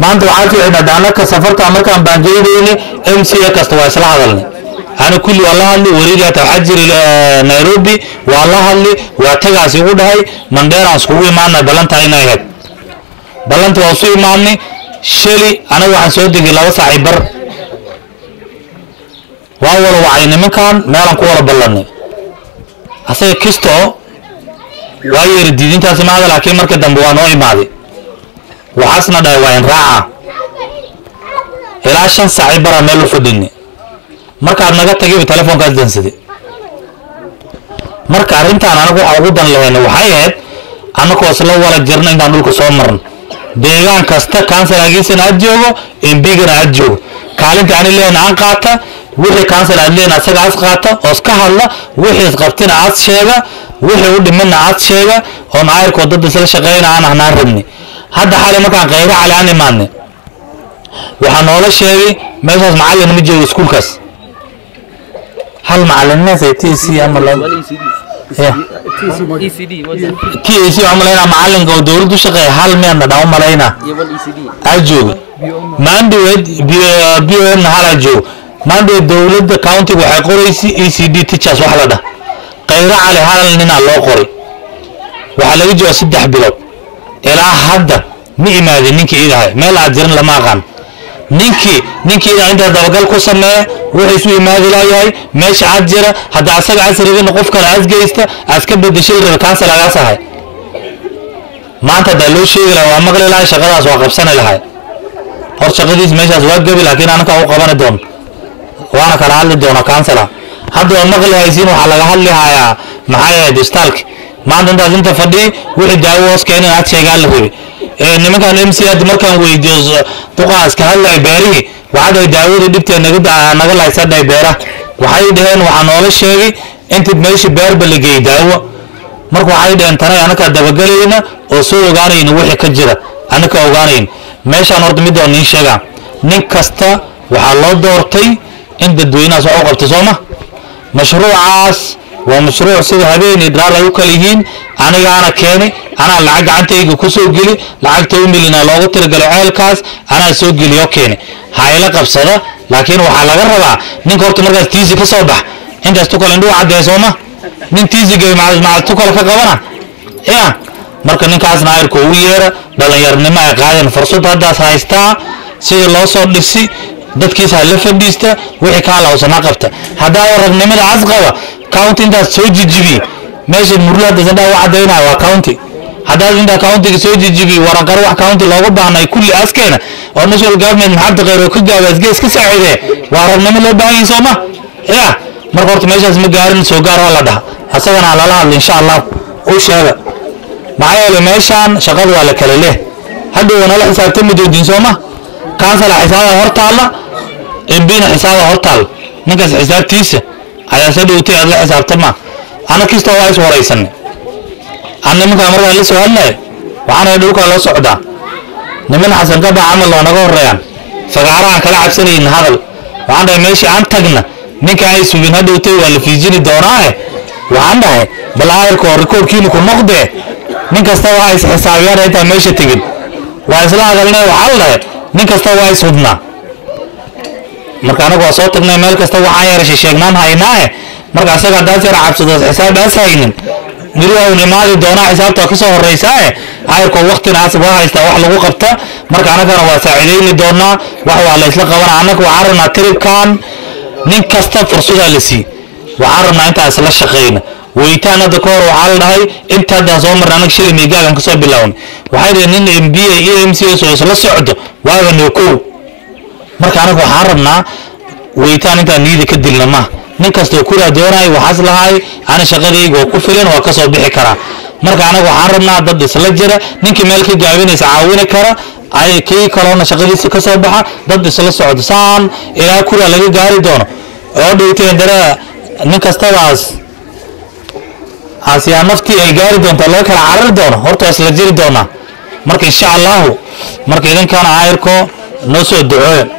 ما أنت عارف إحنا دعنا كسفرت أمريكا بانجيلي MCA كاستوا إسلا هذلني أنا كل والله اللي وريدي أتحجر إلى نيروبي والله اللي واتجا سيقول هاي من دير أسكوي معنا بلنت هاي نهاية بلنت وصوي معني شلي أنا واحد سعودي جلوا سعيبر وأول وعين مكان ما لهم قوة بلني أصلا كستو وأي رديدين تاسمع هذا لكن مركز دمبوانو إمادي وحسنا ده وين راعة إلى شن سعيبر ملو فدني marka naga tagay telefoonkaas dansaday marka arintan anagu ugu dan leeyna waxay ahayd anagu isla wala jirnay inaan dhulka soo marno deegaan kasta kansalagiisana aad joogo MPgana aad joogo kaalinta aan leeyna aan qaata wixii kansal aad leeyna asaga as qaata oo iska hadla wixii qabtina aad sheega wixii u dhimana aad sheega oo maayirko dad isla shaqeeyna aan ahnaan rabni hadda xalay markaan qayro cali aan imaanay waxa noola sheegay meeshaas macallin ma joogo iskuulkaas هل معلنا زي TC عمل TC عملنا معلن جو دول دوشة هل مين نداو ملاينا أجو ما عندي بيو هلا جو ما عندي دولة كاونتي وحقول ECD تيجاس وحلا ده غير على هذا لنا الله قري وحلا يجوا سدح بلاد إلى حد مي ما ذي نيكي إذا ما لا عذرن لما غان نيكي إذا عنده دوغل كوسمة وحسوي ما ذي لا ياي مش عذرة هذا عسق عسر نقف كلا عز جيسته عسكب بدشيل الكانسل على صحيح ما أنت دلوش شيء لو أما قال لا شغال أسواق بسنة لهاي هو شغال مش أسواق قبل لكن أنا كأو قبنا دون وأنا كرال الدون كانسل هذا أما قال هايزين وحلا حل لها معايا دستالك ما عندنا لازم تفدي واحد جاوز كأنه عاد شيء قال له إنما كان MC هذا مركان ويجوز تقاس كهلا عباري وعاد يداود يدبت نقل يصير عبارة وحيد هن وحنول الشيء أنت تمشي بارب اللي جاي داو مركو حيد أنت أنا كدبقلينا وصول غانين وحي كجرا أنا كأوغانين ماشي أنا أرد مدة نيشجع نكستا وحلا دورتي عند الدوينة سوق بتصومه مشروع عاس ومشروع سيد هبين إدرار يوكليهين أنا كاني أنا العق عن تيجي كسوق جلي العق تومي لنا لغة ترجع عيل كاس أنا سوق جلي يوكيني هاي لقب صدا لكن وحلا جربا نقول مركز تيزي كصبح أنت استقل عنده عد يسومه نين تيزي جاي مع استقل كقوانا يا مركز نكاس ناير كوير بل يرنما قاعد فرصة هذا سايستا سيد الله صار دسي dadkiisa la fadhiista wixii ka la usana qabta hadaa ragnimada asqaba county inta soo jijibi meesha murlada sada wacdayna waa county hadaa inta county soo jijibi warqar wax county looga baahnay kulli askeena oo national government maxad qeyro ku gaabas gees ka saacide waa ragnimo loo baahan yahay Soomaa ya marka horta meeshaas ma gaarin soo gaar wala dhaha asagana la hadlo insha Allah oo sheega maayay meeshan shaqada wala kale leh hadii wana la xisaabtami doodin Soomaa كانسل حسابه هرتالا إبين حسابه هرتال نقص حساب تيسة على سبيل وتي على حساب تما أنا كيست وايس ورئيسني أنا ممكن أمر على سؤال لا وأنا أدوك على صعدة نمن حسن كذا عمل وأنا غور ريان فقارا كلا عبسني هذا وأنا ماشي عن تجنا نك عايز من هذا وتي ولا في جيني دوراه وأنا بلاير كوركور كيلو كمقدة نك استوى عايز حسابيات هذا ماشي تجد وإسلا قالنا وعلّه ninkasta waa isudna marka anagu waa soo tagnay meel kasta waxa ay yeeshay sheegnaan haynaa marka asaga daasir cabsado xisaab haynin miriyo nimaadi doona xisaabta ka soo horeysaa ayirko waqtina asba haysta wax lagu qabta marka anaga waa saacideeyni doona wax waa la isla qaban anagu waarna tiribkan ninkasta fursada la sii waarna inta isla shaqeeyna ويتانا دكور وحال هاي انت دا زومر انا شيء ميغان كسو بلاون waxay nin MBA iyo MCS oo isla socdo waa noo marka anagu waxaan rabnaa weytaan inta niida ka dilna ma nin kasto ku raadoonaay waxaas lahaay ana shaqadayga ku filan waa ka soo bixi kara marka anagu waxaan rabnaa dad isla jira ninkii meel ka gaabinaysa caawin kara ay kii kaloona shaqadiisa ka soo baxa dad isla socdo saan ilaa kula laga gaari doono oo dhayteen dara nin kastaas asiya nafti ay gaari doonto loo kala carar doono horta isla jiri doona marka insha Allah marka idin kana ayirko noo soo ducoo